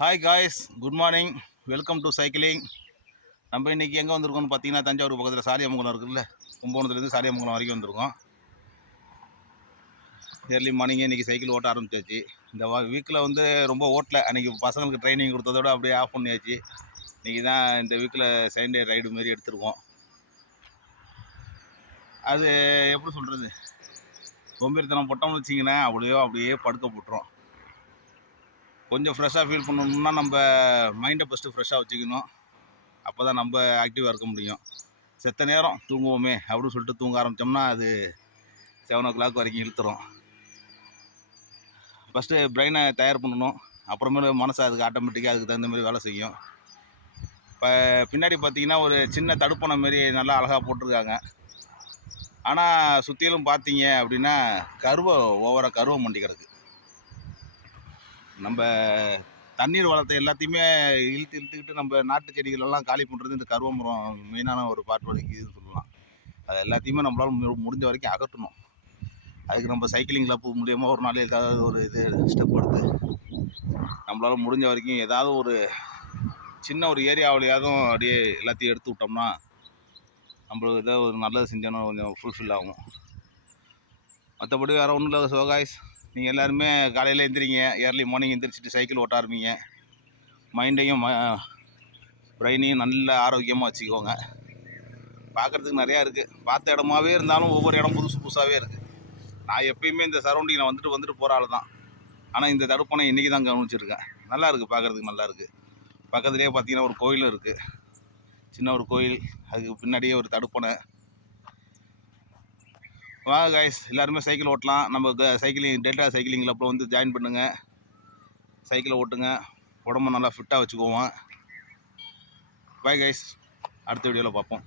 Hi guys, good morning. Welcome to cycling. நம்ம இன்றைக்கி எங்கே வந்திருக்கோம்னு பார்த்தீங்கன்னா, தஞ்சாவூர் பக்கத்தில் சாலியமங்கலம் இருக்குல்ல, கும்பகோணத்துலேருந்து சாலியமங்கலம் வரைக்கும் வந்திருக்கோம். ஏர்லி மார்னிங்கே இன்றைக்கி சைக்கிள் ஓட்ட ஆரம்பிச்சாச்சு. இந்த வீக்கில் வந்து ரொம்ப ஓட்டலை. அன்றைக்கி பசங்களுக்கு ட்ரைனிங் கொடுத்ததோட அப்படியே ஆஃப் பண்ணியாச்சு. இன்றைக்கி தான் இந்த வீக்கில் சண்டே ரைடு மாரி எடுத்திருக்கோம். அது எப்படி சொல்கிறது, சோம்பேறித்தனம் போட்டோம்னு வச்சிங்கன்னா அப்படியே படுக்க போட்டுரும். கொஞ்சம் ஃப்ரெஷ்ஷாக ஃபீல் பண்ணணும்னா நம்ம மைண்டை ஃபஸ்ட்டு ஃப்ரெஷ்ஷாக வச்சுக்கணும். அப்போ தான் நம்ம ஆக்டிவாக இருக்க முடியும். செத்த நேரம் தூங்குவோமே அப்படின்னு சொல்லிட்டு தூங்க ஆரம்பித்தோம்னா அது 7 o'clock வரைக்கும் இழுத்துரும். ஃபஸ்ட்டு பிரெயினை தயார் பண்ணணும். அப்புறமேல மனசு அதுக்கு ஆட்டோமேட்டிக்காக அதுக்கு தகுந்த மாதிரி வேலை செய்யும். இப்போ பின்னாடி பார்த்தீங்கன்னா ஒரு சின்ன தடுப்பணை மாரி நல்லா அழகாக போட்டிருக்காங்க. ஆனால் சுற்றிலும் பார்த்தீங்க அப்படின்னா ஓவராக கருவ மண்டி கிடக்கு. நம்ம தண்ணீர் வளத்தை எல்லாத்தையுமே இழுத்துக்கிட்டு நம்ம நாட்டு செடிகளெல்லாம் காலி பண்ணுறது இந்த கருவமரம் மெயினான ஒரு பார்ட் வலிக்குதுன்னு சொல்லலாம். அது எல்லாத்தையுமே நம்மளால் முடிஞ்ச வரைக்கும் அகற்றணும். அதுக்கு நம்ம சைக்கிளிங் கிளப் மூலியமாக ஒரு நாள் ஏதாவது ஒரு ஸ்டெப் எடுத்து நம்மளால் முடிஞ்ச வரைக்கும் ஏதாவது ஒரு சின்ன ஒரு ஏரியாவிலையாவது அப்படியே எல்லாத்தையும் எடுத்து விட்டோம்னா நம்மளுக்கு ஏதாவது ஒரு நல்லது செஞ்சோன்னா கொஞ்சம் ஃபுல்ஃபில் ஆகும். மற்றபடி வேறு ஒன்றும் இல்லை. ஸோ காய்ஸ், நீங்கள் எல்லாருமே காலையில் எந்திரிங்க, ஏர்லி மார்னிங் எந்திரிச்சிட்டு சைக்கிள் ஓட்ட ஆரம்பிங்க. மைண்டையும் பிரெயினையும் நல்ல ஆரோக்கியமாக வச்சுக்கோங்க. பார்க்குறதுக்கு நிறையா இருக்குது. பார்த்த இடமாவே இருந்தாலும் ஒவ்வொரு இடம் புதுசாகவே இருக்குது. நான் எப்பயுமே இந்த சரௌண்டிங்கை வந்துட்டு போகிற ஆள் தான். ஆனால் இந்த தடுப்பணை இன்றைக்கி தான் கவனிச்சிருக்கேன். நல்லா இருக்குது, பார்க்குறதுக்கு நல்லா இருக்குது. பக்கத்துலேயே பார்த்தீங்கன்னா ஒரு கோயிலும் இருக்குது, சின்ன ஒரு கோயில். அதுக்கு பின்னாடியே ஒரு தடுப்பணை. வாங்க காய்ஸ், எல்லாருமே சைக்கிள் ஓட்டலாம். நம்ம சைக்கிளிங் டெல்டா சைக்கிளிங் கிளப்பில் வந்து ஜாயின் பண்ணுங்கள். சைக்கிளை ஓட்டுங்க, உடம்பு நல்லா ஃபிட்டாக வச்சுக்குவோம். பாய் கைஸ், அடுத்த வீடியோவில் பார்ப்போம்.